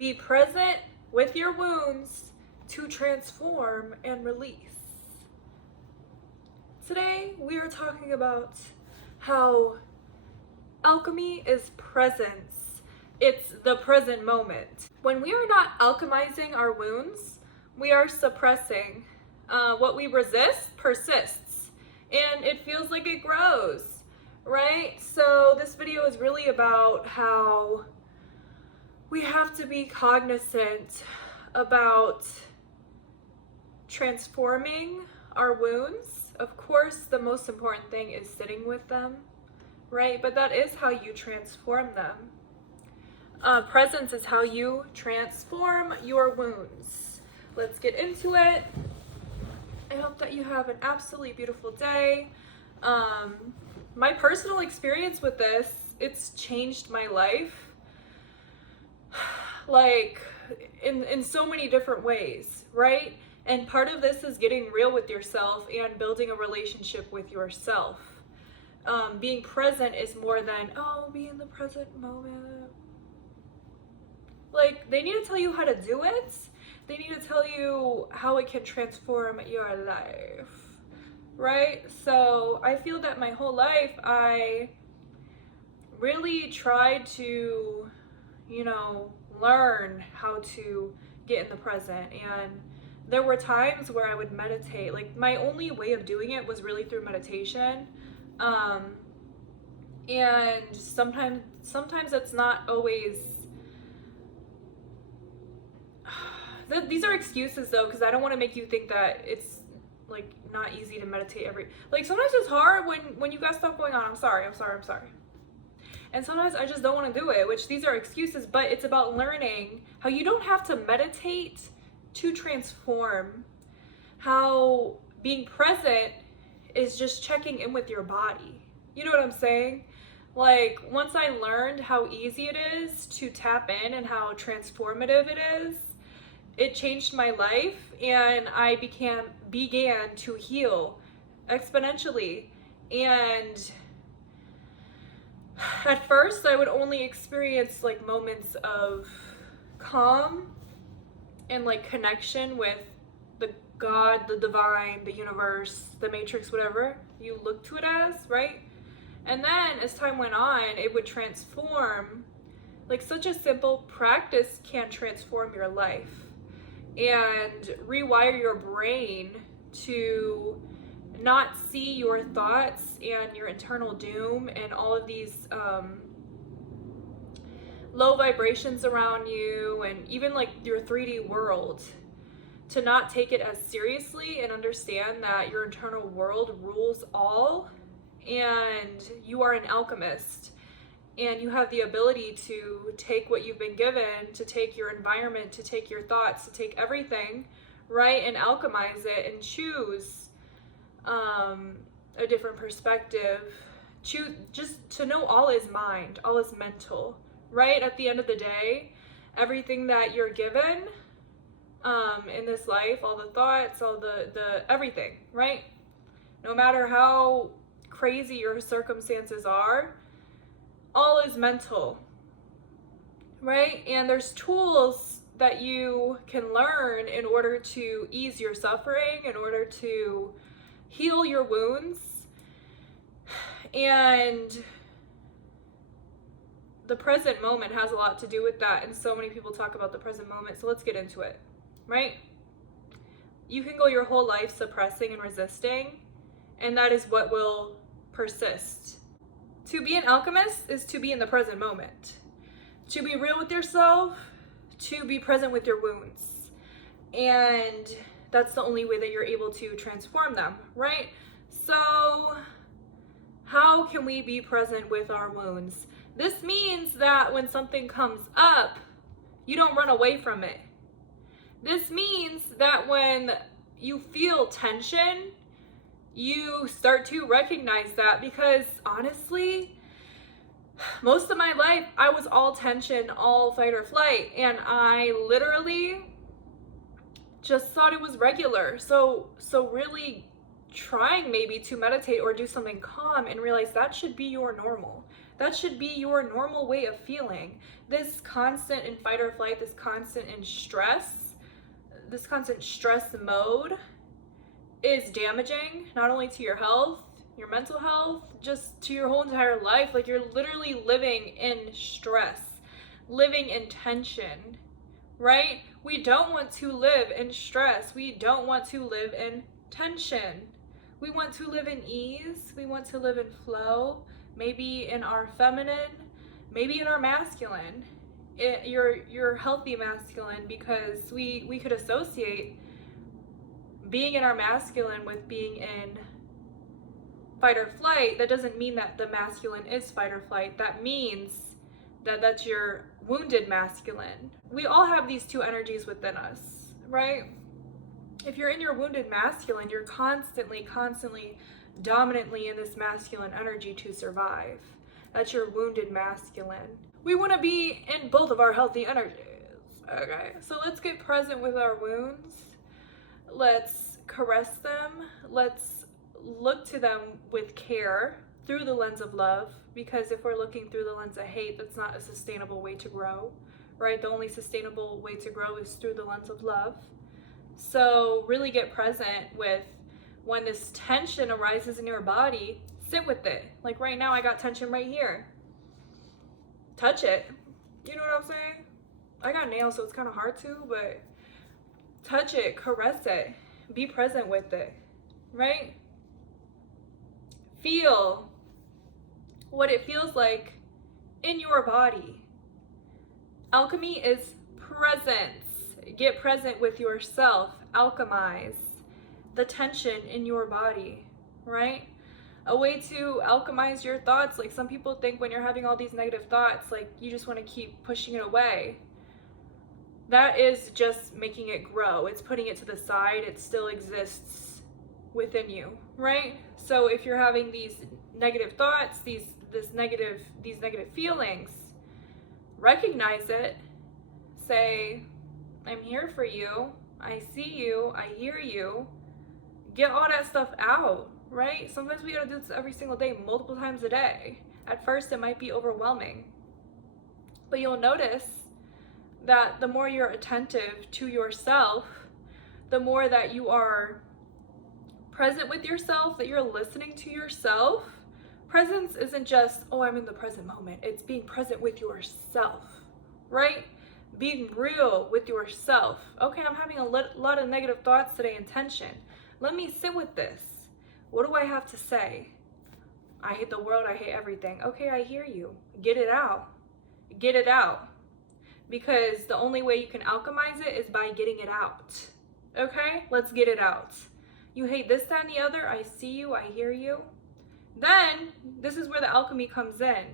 Be present with your wounds to transform and release. Today, we are talking about how alchemy is presence. It's the present moment. When we are not alchemizing our wounds, we are suppressing. What we resist persists, and it feels like it grows, right? So this video is really about how we have to be cognizant about transforming our wounds. Of course, the most important thing is sitting with them, right? But that is how you transform them. Presence is how you transform your wounds. Let's get into it. I hope that you have an absolutely beautiful day. My personal experience with this, it's changed my life. Like in so many different ways, right? And part of this is getting real with yourself and building a relationship with yourself. Being present is more than, oh, be in the present moment. Like, they need to tell you how to do it. They need to tell you how it can transform your life, right? So I feel that my whole life I really tried to, learn how to get in the present. And there were times where I would meditate. Like, my only way of doing it was really through meditation. And sometimes it's not always. These are excuses though, because I don't want to make you think that it's like not easy to meditate sometimes it's hard when you got stuff going on. I'm sorry. And sometimes I just don't want to do it, which these are excuses, but it's about learning how you don't have to meditate to transform. How being present is just checking in with your body. You know what I'm saying? Like, once I learned how easy it is to tap in and how transformative it is, it changed my life, and I began to heal exponentially. And at first I would only experience like moments of calm and like connection with the God, the divine, the universe, the matrix, whatever you look to it as, right? And then as time went on, it would transform. Like, such a simple practice can transform your life and rewire your brain to not see your thoughts and your internal doom and all of these low vibrations around you, and even like your 3D world, to not take it as seriously and understand that your internal world rules all, and you are an alchemist, and you have the ability to take what you've been given, to take your environment, to take your thoughts, to take everything, right, and alchemize it and choose a different perspective. Choose just to know all is mind, all is mental, right? At the end of the day, everything that you're given in this life, all the thoughts, all the everything, right? No matter how crazy your circumstances are, all is mental, right? And there's tools that you can learn in order to ease your suffering, in order to heal your wounds. And the present moment has a lot to do with that, and so many people talk about the present moment, so let's get into it, right? You can go your whole life suppressing and resisting, and that is what will persist. To be an alchemist is to be in the present moment, to be real with yourself, to be present with your wounds, and that's the only way that you're able to transform them, right? So how can we be present with our wounds? This means that when something comes up, you don't run away from it. This means that when you feel tension, you start to recognize that, because honestly, most of my life I was all tension, all fight or flight, and I literally just thought it was regular. So really trying maybe to meditate or do something calm and realize that should be your normal. That should be your normal way of feeling. This constant in fight or flight, this constant in stress, this constant stress mode is damaging, not only to your health, your mental health, just to your whole entire life. Like, you're literally living in stress, living in tension, right? We don't want to live in stress. We don't want to live in tension. We want to live in ease. We want to live in flow, maybe in our feminine, maybe in our masculine. Your healthy masculine, because we could associate being in our masculine with being in fight or flight. That doesn't mean that the masculine is fight or flight. That means that that's your wounded masculine. We all have these two energies within us, right? If you're in your wounded masculine, you're constantly dominantly in this masculine energy to survive. That's your wounded masculine. We want to be in both of our healthy energies. Okay, so let's get present with our wounds. Let's caress them. Let's look to them with care through the lens of love, because if we're looking through the lens of hate, that's not a sustainable way to grow, right? The only sustainable way to grow is through the lens of love. So really get present with when this tension arises in your body, sit with it. Like right now, I got tension right here. Touch it. You know what I'm saying? I got nails, so it's kind of hard to, but touch it, caress it, be present with it, right? Feel what it feels like in your body. Alchemy is presence. Get present with yourself. Alchemize the tension in your body, right? A way to alchemize your thoughts. Like, some people think when you're having all these negative thoughts, like, you just want to keep pushing it away. That is just making it grow. It's putting it to the side. It still exists within you, right? So if you're having these negative thoughts, these negative feelings, recognize it. Say, I'm here for you. I see you. I hear you. Get all that stuff out, right? Sometimes we gotta do this every single day, multiple times a day. At first, it might be overwhelming, but you'll notice that the more you're attentive to yourself, the more that you are present with yourself, that you're listening to yourself. Presence isn't just, oh, I'm in the present moment. It's being present with yourself, right? Being real with yourself. Okay, I'm having a lot of negative thoughts today and tension. Let me sit with this. What do I have to say? I hate the world. I hate everything. Okay, I hear you. Get it out. Get it out. Because the only way you can alchemize it is by getting it out. Okay? Let's get it out. You hate this, that, and the other. I see you. I hear you. Then, this is where the alchemy comes in.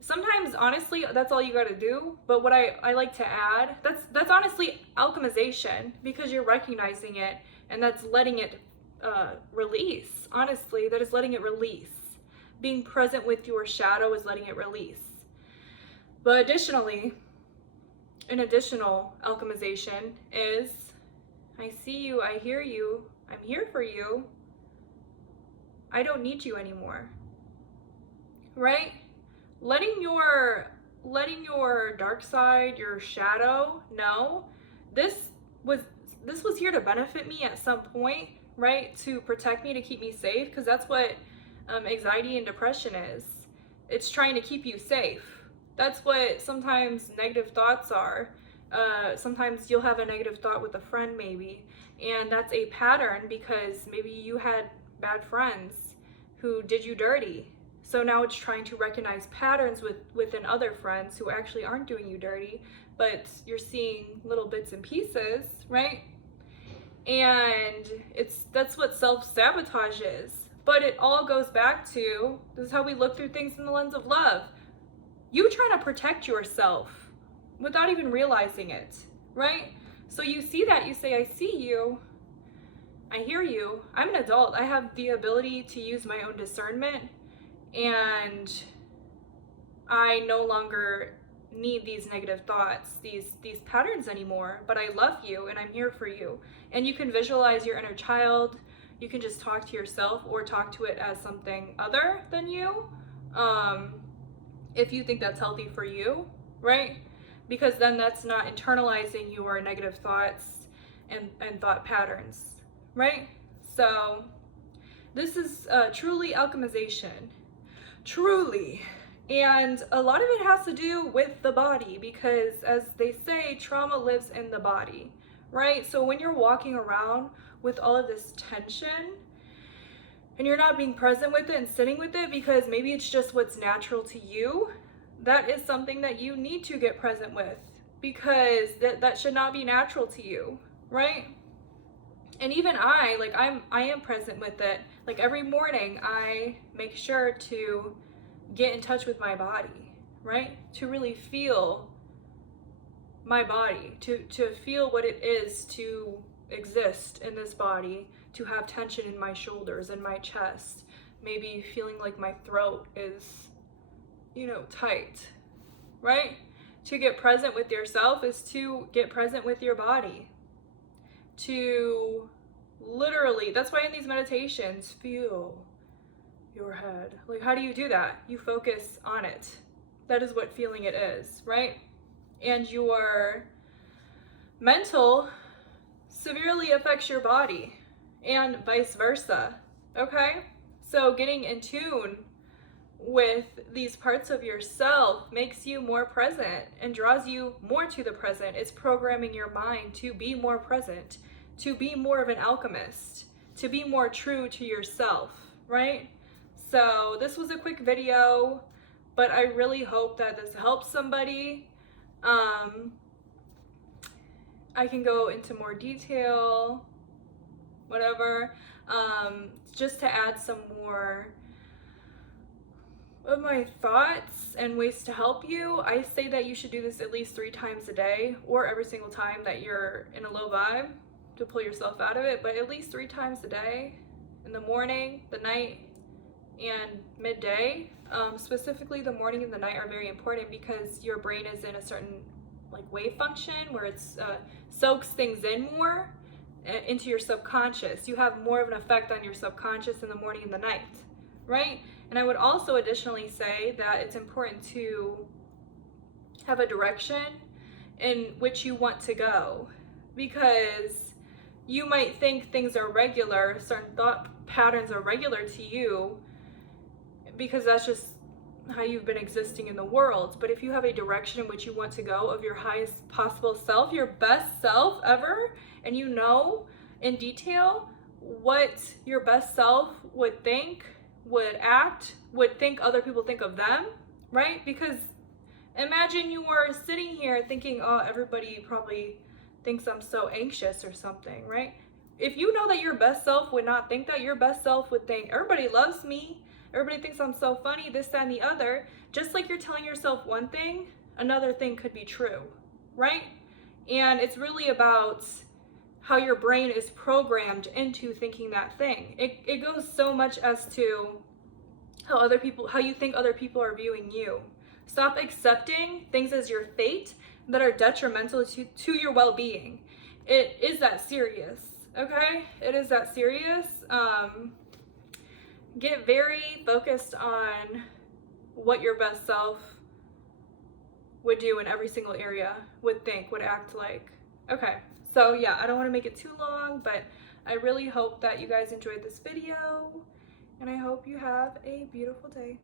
Sometimes, honestly, that's all you got to do. But what I like to add, that's honestly alchemization, because you're recognizing it and that's letting it release. Honestly, that is letting it release. Being present with your shadow is letting it release. But additionally, an additional alchemization is, I see you, I hear you, I'm here for you. I don't need you anymore. Right? Letting your dark side, your shadow know this was here to benefit me at some point, right? To protect me, to keep me safe, because that's what anxiety and depression is. It's trying to keep you safe. That's what sometimes negative thoughts are. Sometimes you'll have a negative thought with a friend maybe, and that's a pattern because maybe you had bad friends who did you dirty. So now it's trying to recognize patterns within other friends who actually aren't doing you dirty, but you're seeing little bits and pieces, right? And that's what self-sabotage is. But it all goes back to, this is how we look through things in the lens of love. You try to protect yourself without even realizing it, right? So you see that, you say, I see you, I hear you, I'm an adult, I have the ability to use my own discernment, and I no longer need these negative thoughts, these patterns anymore, but I love you and I'm here for you. And you can visualize your inner child, you can just talk to yourself or talk to it as something other than you. if you think that's healthy for you, right? Because then that's not internalizing your negative thoughts and thought patterns, right? So this is truly alchemization, truly. And a lot of it has to do with the body, because as they say, trauma lives in the body, right? So when you're walking around with all of this tension and you're not being present with it and sitting with it because maybe it's just what's natural to you, that is something that you need to get present with, because that should not be natural to you, right? And even I am present with it. Like every morning I make sure to get in touch with my body, right? To really feel my body, to feel what it is to exist in this body, to have tension in my shoulders and my chest, maybe feeling like my throat is, tight, right? To get present with yourself is to get present with your body. To literally, that's why in these meditations, feel your head. Like, how do you do that? You focus on it. That is what feeling it is, right? And your mental severely affects your body and vice versa, okay? So getting in tune with these parts of yourself makes you more present and draws you more to the present. It's programming your mind to be more present, to be more of an alchemist, to be more true to yourself, right? So this was a quick video, but I really hope that this helps somebody. I can go into more detail, whatever, just to add some more of my thoughts and ways to help you. I say that you should do this at least 3 times a day, or every single time that you're in a low vibe, to pull yourself out of it, but at least 3 times a day, in the morning, the night, and midday. Specifically the morning and the night are very important because your brain is in a certain wave function where it's soaks things in more into your subconscious. You have more of an effect on your subconscious in the morning and the night, right? And I would also additionally say that it's important to have a direction in which you want to go, because you might think things are regular, certain thought patterns are regular to you, because that's just how you've been existing in the world. But if you have a direction in which you want to go of your highest possible self, your best self ever, and you know in detail what your best self would think, would act, would think other people think of them, right? Because imagine you were sitting here thinking, oh, everybody probably thinks I'm so anxious or something, right? If you know that your best self would not think that, your best self would think, everybody loves me, everybody thinks I'm so funny, this, that, and the other. Just like you're telling yourself one thing, another thing could be true, right? And it's really about how your brain is programmed into thinking that thing. It goes so much as to how you think other people are viewing you. Stop accepting things as your fate that are detrimental to your well-being. It is that serious, okay? It is that serious. Get very focused on what your best self would do in every single area, would think, would act like. Okay, so yeah, I don't want to make it too long, but I really hope that you guys enjoyed this video, and I hope you have a beautiful day.